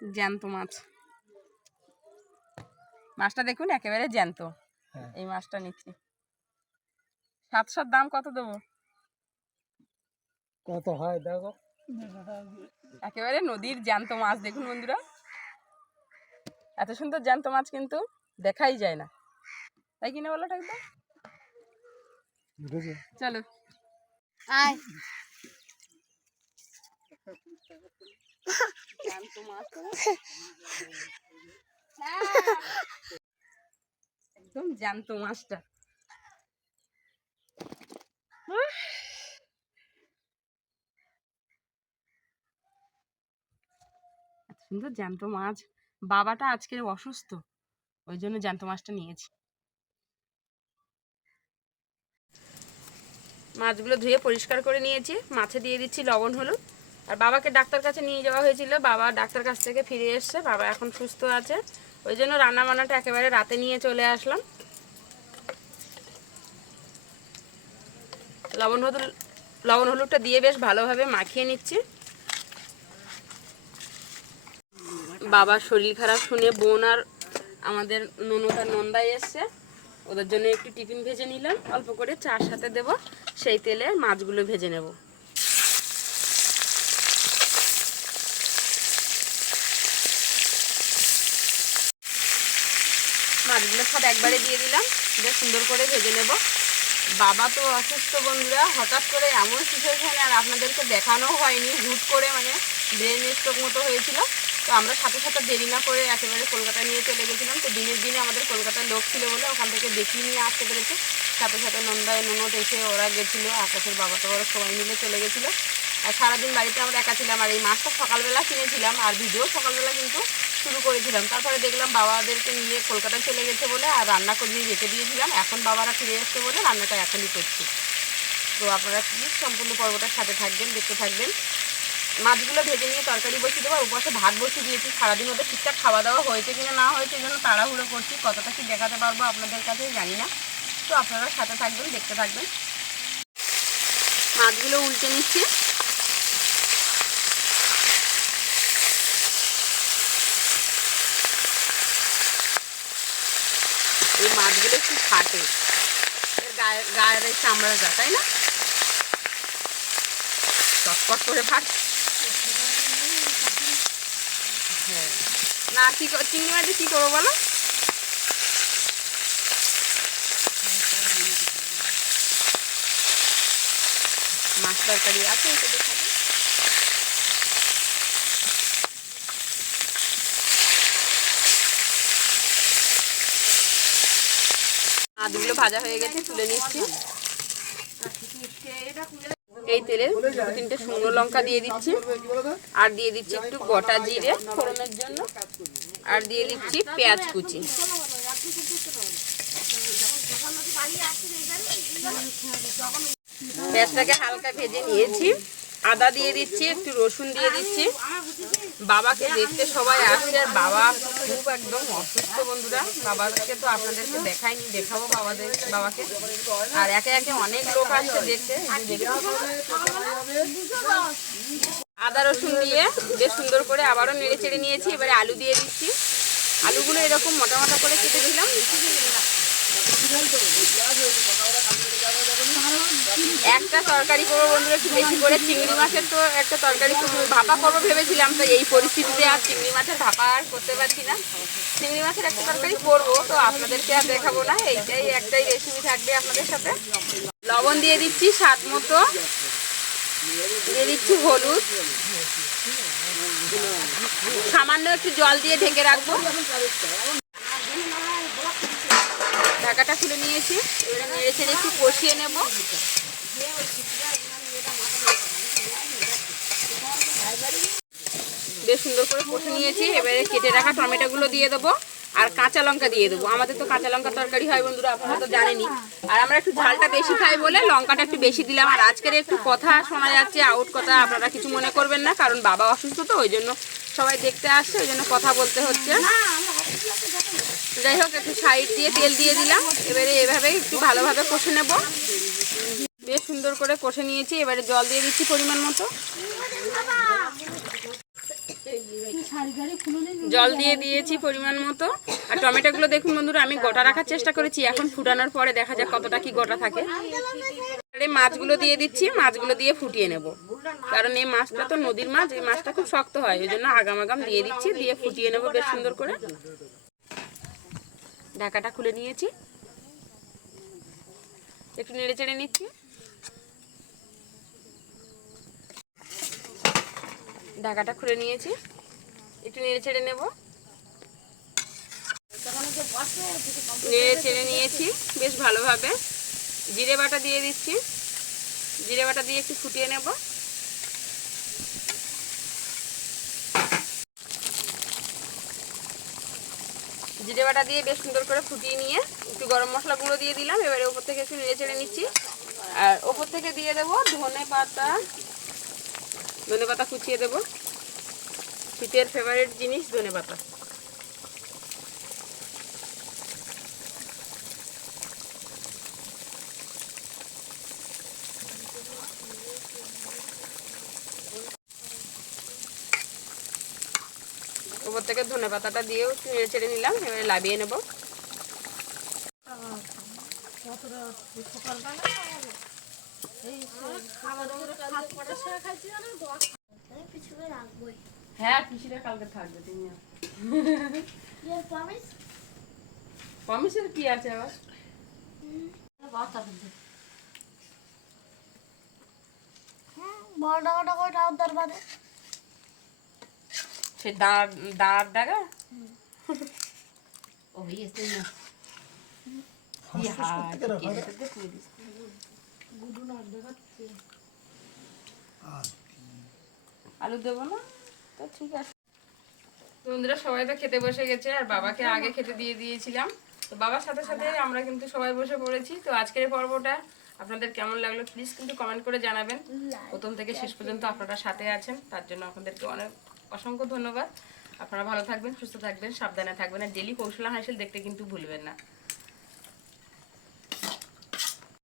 জ্যান্ত মাছ, মাছটা দেখুন একেবারে জ্যান্ত। এই মাছটা নিচ্ছি 700 দাম। কত দেবো? কত হয় দেখো। একেবারে নদীর জ্যান্ত মাছ দেখুন বন্ধুরা, এত সুন্দর জ্যান্ত মাছ কিন্তু দেখাই যায় না, তাই কিনা বলো ঠাকুরদা? চলো জ্যান্ত মাছ একদম জ্যান্ত মাছটা। এত সুন্দর জ্যান্ত মাছ। বাবাটা আজকে অসুস্থ, ওই জন্য জ্যান্ত মাছটা নিয়েছি। মাছগুলো ধুয়ে পরিষ্কার করে নিয়েছি, মাছে দিয়ে দিচ্ছি লবণ হলুদ। আর বাবাকে ডাক্তার কাছে নিয়ে যাওয়া হয়েছিল, বাবা ডাক্তার কাছ থেকে ফিরে এসছে, বাবা এখন সুস্থ আছে, ওই জন্য রান্না বান্নাটা একেবারে রাতে নিয়ে চলে আসলাম। লবণ হলুদটা দিয়ে বেশ ভালোভাবে মাখিয়ে নিচ্ছি। বাবার শরীর খারাপ শুনে বোন আর আমাদের ননদ আর নন্দাই এসছে, ওদের জন্য একটু টিফিন ভেজে নিলাম অল্প করে, চার সাথে দেব, সেই তেলে মাছগুলো ভেজে নেব। মাছগুলো সব একবারে দিয়ে দিলাম, বেশ সুন্দর করে ভেজে নেব। বাবা তো অসুস্থ বন্ধুরা, হঠাৎ করে এমন সিচুয়েশন, আর আপনাদেরকে দেখানো হয়নি, হুট করে মানে ব্রেন স্ট্রোক মতো হয়েছিল। তো আমরা সাথে সাথে দেরি না করে একেবারে কলকাতায় নিয়ে চলে গেছিলাম। তো দিনের দিনে আমাদের কলকাতায় লোক ছিল বলে ওখান থেকে দেখিয়ে নিয়ে আসতে পেরেছে। সাথে সাথে নন্দায় ননদ এসে ওরা গেছিলো, আকাশের বাবা তো ওরা সবাই মিলে চলে গেছিলো। আর সারাদিন বাড়িতে আমরা একা ছিলাম। আর এই মাছটা সকালবেলা কিনেছিলাম, আর ভিডিও সকালবেলা কিন্তু শুরু করেছিলাম। তারপরে দেখলাম বাবাদেরকে নিয়ে কলকাতায় চলে গেছে বলে আর রান্না করিয়ে রেখে দিয়েছিলাম, এখন বাবারা ফিরে এসছে বলে রান্নাটা এখনই করছি। তো আপনারা প্লিজ সম্পূর্ণ পর্বটার সাথে থাকবেন, দেখতে থাকবেন। মাছগুলো ভেজে নিয়ে তরকারি বসিয়ে দেবো, আর উপরে ভাত বসিয়ে দিয়েছি। সারাদিন ওদের ঠিকঠাক খাওয়া দাওয়া হয়েছে কিনা না হয়েছে, এই জন্য তাড়াহুড়ো করছি, কতটা কি দেখাতে পারবো আপনাদের কাছে জানি না। তো আপনারা সাথে থাকবেন, দেখতে থাকবেন। মাছগুলো উল্টে নিচ্ছি। এই মাছগুলো একটু ফাটে, এর গায়ের চামড়াটা, তাই না? চটপট করে ফাটে। হ্যাঁ, না কি চিংড়ি মাছ কি করবো বলো? মাছ তরকারি আছে এটাতে খাবে। মাছগুলো ভাজা হয়ে গেছে, তুলে নিচ্ছি। এই তেলে 2-3টে শুকনো লঙ্কা দিয়ে দিচ্ছি, আর দিয়ে দিচ্ছি একটু গোটা জিরে ফোড়নের জন্য, আর দিয়ে দিচ্ছি পেঁয়াজ কুচি। পেঁয়াজটাকে হালকা ভেজে নিয়েছি, আদা দিয়ে দিচ্ছি, একটু রসুন দিয়ে দিচ্ছি। বাবাকে দেখতে সবাই আসছে, আর বাবা খুব একদম অসুস্থ বন্ধুরা। বাবাকে তো আপনাদেরকে দেখাইনি, দেখাবো বাবাকে। আর একে একে অনেক লোক আসছে দেখতে। আদা রসুন দিয়ে বেশ সুন্দর করে আবারও নেড়ে চেড়ে নিয়েছি। এবারে আলু দিয়ে দিচ্ছি। আলুগুলো এরকম মোটা মোটা করে কেটেছিলাম। একটা তরকারি করবো বন্ধুরা, একটু বেশি করে চিংড়ি মাছের তো একটা তরকারি ভাপা করবো ভেবেছিলাম। তো এই পরিস্থিতিতে আর চিংড়ি মাছের ভাপা আর করতে পারছি না। চিংড়ি মাছের একটা তরকারি করবো, তো আপনাদেরকে আর দেখাবো না, এইটাই একটাই রেসিপি থাকবে আপনাদের সাথে। লবণ দিয়ে দিচ্ছি স্বাদ মতো, দিয়ে দিচ্ছি হলুদ, সামান্য একটু জল দিয়ে ঢেকে রাখবো। ঢাকাটা খুলে নিয়েছি, এবারে নেড়ে চেড়ে একটু কষিয়ে নেব। বেশ সুন্দর করে কষে নিয়েছি। এবারে কেটে রাখা টমেটোগুলো দিয়ে দেবো, আর কাঁচা লঙ্কা দিয়ে দেবো। আমাদের তো কাঁচা লঙ্কা তরকারি হয় বন্ধুরা, আপনারা তো জানেনই। আর আমরা একটু ঝালটা বেশি খাই বলে লঙ্কাটা একটু বেশি দিলাম। আর আজকের একটু কথা শোনা যাচ্ছে, আউট কথা, আপনারা কিছু মনে করবেন না, কারণ বাবা অসুস্থ তো ওই জন্য সবাই দেখতে আসছে, ওই জন্য কথা বলতে হচ্ছে। যাই হোক, একটু সাইড দিয়ে তেল দিয়ে দিলাম। এবারে এভাবে একটু ভালোভাবে কষে নেব। বেশ সুন্দর করে কষে নিয়েছি, এবারে জল দিয়ে দিচ্ছি পরিমাণ মতো। জল দিয়ে দিয়েছি পরিমাণ মতো। আর টমেটোগুলো দেখুন বন্ধুরা আমি গোটা রাখার চেষ্টা করেছি, এখন ফুটানোর পরে দেখা যাক কতটা কি গোটা থাকে। এই মাছগুলো দিয়ে দিচ্ছি, মাছগুলো দিয়ে ফুটিয়ে নেব, কারণ এই মাছটা তো নদীর মাছ, এই মাছটা খুব শক্ত হয়, ওই জন্য আগাম আগাম দিয়ে দিচ্ছি, দিয়ে ফুটিয়ে নেব বেশ সুন্দর করে। ঢাকাটা খুলে নিয়েছি, একটু নেড়ে চেড়ে নিচ্ছি। ঢাকাটা খুলে নিয়েছি, একটু নেড়ে চেড়ে নেব। নেড়ে চেড়ে নিয়েছি বেশ ভালোভাবে। জিরে বাটা দিয়ে দিচ্ছি, জিরে বাটা দিয়ে একটু ফুটিয়ে নেব। জিরে বাটা দিয়ে বেশ সুন্দর করে ফুটিয়ে নিয়ে একটু গরম মশলা গুঁড়ো দিয়ে দিলাম। এবারে ওপর থেকে একটু নেড়ে চেড়ে নিচ্ছি, আর ওপর থেকে দিয়ে দেবো ধনে পাতা। ধনে পাতা কুচিয়ে দেবো, শীতের ফেভারিট জিনিস ধনে পাতা। ওপর থেকে ধনে পাতাটা দিয়েও একটু নেড়ে চেড়ে নিলাম। এবারে লাবিয়ে নেব। হ্যাঁ পিসিরা কালকে থাকবে, তুমি প্রমিসের কি আছে আবার? সে দাঁড় দাঁড় ডাগা আলু দেবো না তো ঠিক আছে। বন্ধুরা সবাই তো খেতে বসে গেছে, আর বাবাকে আগে খেতে দিয়ে দিয়েছিলাম, তো বাবার সাথে সাথে আমরা কিন্তু সবাই বসে পড়েছি। তো আজকের পর্বটা আপনাদের কেমন লাগলো প্লিজ কিন্তু কমেন্ট করে জানাবেন। প্রথম থেকে শেষ পর্যন্ত আপনারা সাথে আছেন, তার জন্য আপনাদেরকে অনেক অসংখ্য ধন্যবাদ। আপনারা ভালো থাকবেন, সুস্থ থাকবেন, সাবধানে থাকবেন, আর ডেলি কৌশলা হাসিল দেখতে কিন্তু ভুলবেন না।